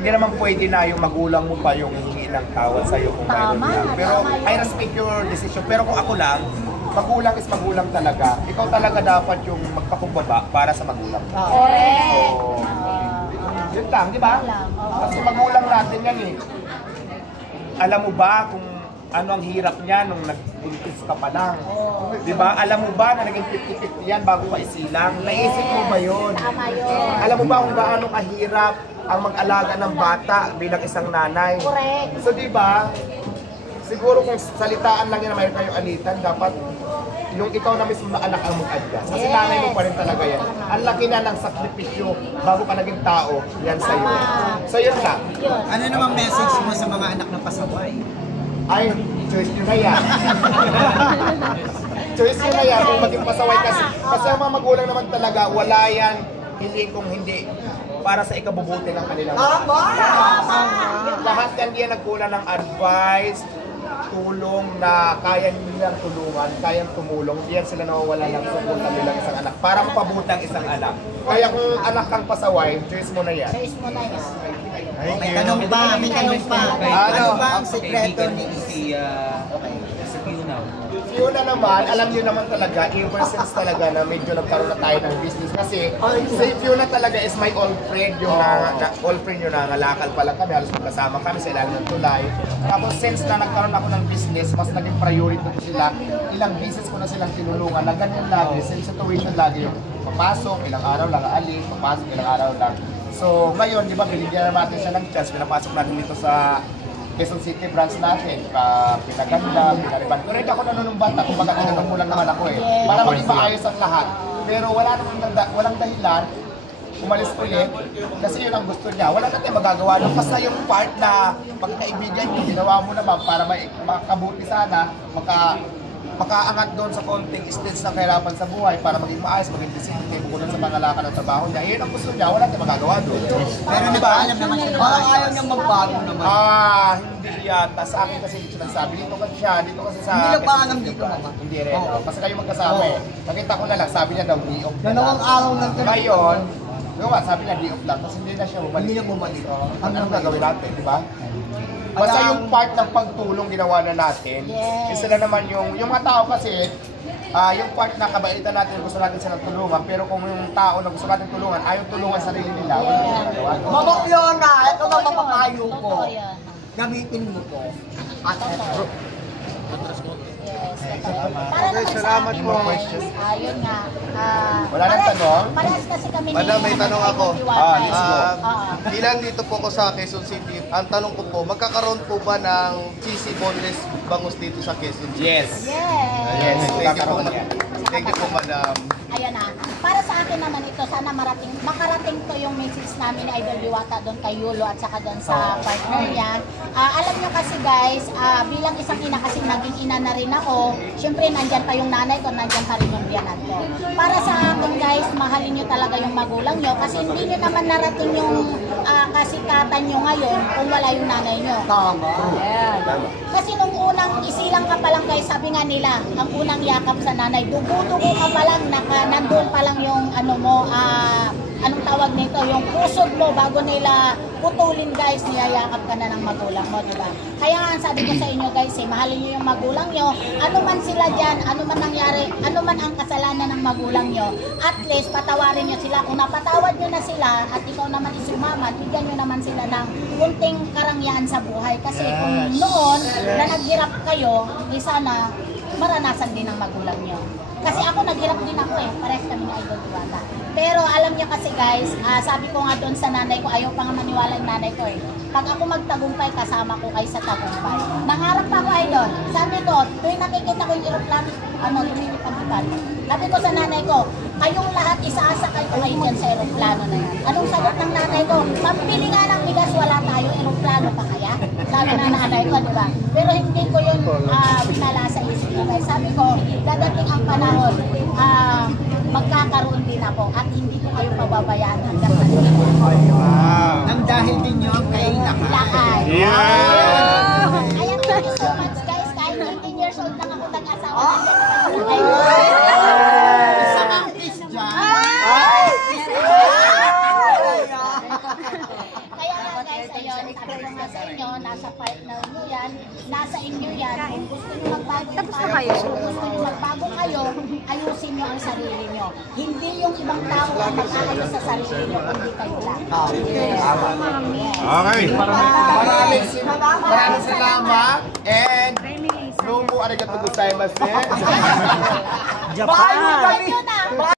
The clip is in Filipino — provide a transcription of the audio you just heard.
hindi naman pwede na yung magulang mo pa yung hihingi ng tawad sa'yo kung mayroon lang. Pero I respect your decision. Pero kung ako lang, magulang is magulang talaga. Ikaw talaga dapat yung magpakumbaba para sa magulang. Correct. So, yun lang, di ba? Kasi magulang natin yan eh. Alam mo ba kung ano ang hirap niya nung nag-buntis ka pa lang? Di ba? Alam mo ba na naging 50-50 yan bago pa isilang? Naisip mo ba yun? Tama yun. Alam mo ba kung gaano kahirap ang mag-alaga ng bata bilang isang nanay? Correct. So di ba? Siguro kung salitaan lang yan na mayroon kayong alitan, dapat yung ikaw na mismo na anak ang mag-adjust. Kasi nanay mo pa rin talaga yan. Ang laki na ng sakripisyo bago ka naging tao, yan sa'yo. So yun lang. Ano namang message mo sa mga anak ng pasaway? Ay, choice nyo na yan. Choice nyo na yan kung maging pasaway kasi. Kasi ang mga magulang naman talaga, wala yan, hindi kung hindi para sa ikabubuti ng kanilang lahat yan diyan nagkulang ng advice, tulong na kaya nilang tulungan, kayang tumulong. Diyan sila nawawala ng suporta bilang isang anak para mapabuti ang isang anak. Kaya kung anak kang pasaway, choice mo na yan. Choice mo na yan. May tanong pa, may tanong pa. Ano ba ang sekreto ni si Fiona? Fiona naman, alam niyo naman talaga, ever since talaga na medyo nagkaroon na tayo ng business. Kasi si Fiona talaga is my old friend, yung old friend yung nangalakal pa lang kami, halos magkasama kami sa ilalim ng tulay. Tapos since na nagkaroon ako ng business, mas naging priority ko sila. Ilang business ko na silang tinulungan na ganyan lagi, same situation lagi yung papasok, ilang araw lang aalis, papasok, ilang araw lang. So ngayon, di ba, binigyan natin siya ng chance, pinapasok natin dito sa Quezon City branch natin, pinaganda, pinariban. Pero ako nanunumbata, kung baga tinanong mo lang naman ako eh. Para maging maayos ang lahat. Pero walang dahilan, umalis ulit, kasi yun ang gusto niya. Wala natin magagawa doon. Basta yung part na magkaibigan niyo, ginawa mo naman para makabuti sana, makaangat doon sa konting stage ng kahirapan sa buhay para maging maayos, maging discipline, bukod sa pangalakan ng trabaho niya. Yun ang gusto niya, wala tayong magagawa doon. Pero nagpaalam naman siya na ayaw niyang magbago naman. Hindi yata. Sa akin kasi siya nagsabi. Dito kasi siya, dito kasi sa... Hindi nagpaalam dito, mama? Hindi rin. Kasi kayo magkasama eh. Nakita ko na lang, sabi niya daw, di-off na lang. Dalawang araw lang. Ngayon, sabi niya di-off lang, tapos hindi na siya bumalik. Hindi na bumalik. Anong gagawin natin, di ba? Basta yung part ng pagtulong ginawa na natin, isa na naman yung mga tao kasi, yung part na kabaitan natin, gusto natin silang tulungan, pero kung yung tao na gusto natin tulungan, ayaw tulungan sarili nila, wala na ginagawa. Mama Fiona, ito lang mapapayo ko. Gamitin mo po. Para naman salamat sa po. akin, yun nga. Wala nang tanong? Parehas kasi kami Madam, may tanong ako. Let's go. Bilang dito po ako sa Quezon City, ang tanong ko po, magkakaroon po ba ng cheesy boneless bangus dito sa Quezon City? Yes. Yes. Thank you po, madam. Ayan na. Para sa akin naman ito, sana makarating to yung message namin ni Idol Diwata doon kay Yulo at saka doon sa partner niya. Alam nyo kasi guys, bilang isang ina kasi naging ina na rin ako, syempre nandyan pa yung nanay ko, nandyan pa rin yung biyanan ko. Para sa akin guys, mahalin nyo talaga yung magulang nyo kasi hindi nyo naman narating yung kasikatan nyo ngayon kung wala yung nanay nyo. Tama. Kasi nung unang isilang ka pa lang guys, sabi nga nila, ang unang yakap sa nanay, dugo-dugo ka pa lang, nandun pa lang yung ano mo, anong tawag nito, yung pusod mo bago nila putulin guys, niyayakap ka na ng magulang mo, diba? Kaya nga sabi ko sa inyo guys, mahalin nyo yung magulang nyo, ano man sila dyan, ano man nangyari, ano man ang kasalanan ng magulang nyo, at least patawarin nyo sila. Kung napatawad nyo na sila at ikaw naman isumamat, bigyan nyo naman sila ng kunting karangyaan sa buhay. Kasi kung noon na naghirap kayo, di sana maranasan din ng magulang nyo. Kasi ako naghirap din ako eh, parehas kami na Idol Diwata. Pero alam niya kasi guys, sabi ko nga doon sa nanay ko, ayaw pa nga maniwala yung nanay ko eh. Pag ako magtagumpay, kasama ko kayo sa tagumpay. Nangarap pa ako Idol. Sabi ko, tuwing nakikita ko yung aeroplano, lumilipad-lipad. Sabi ko sa nanay ko, kayong lahat isaasakay ko kayo dyan sa aeroplano na yan. Anong sagot ng nanay ko? Pambili nga ng bigas, wala tayo, aeroplano pa kaya? Sabi ng nanay ko, diba? Pero hindi ko yun pinala sa isip ko. Sabi ko, dadating ang panahon, magkakaroon din ako at hindi ko kayo pababayaan hanggang Nang dahil din nyo kay Lakay. Ayan, thank you so much guys. Kahit 18 years old lang ako nag-asawa Isang ang kiss dyan. Kaya nga guys, sabi ko nga sa inyo, nasa partner nyo yan, nasa inyo yan. Kung gusto nyo magbago yung partner, kung gusto nyo magbago kayo, ayusin nyo ang sarili nyo. Hindi yung ibang tao ang mag-aayos sa sarili nyo, kundi kayo lang. Yes. Okay. Maraming salamat. And Nomu arigatou gozaimasu. Bye! Bye nyo na!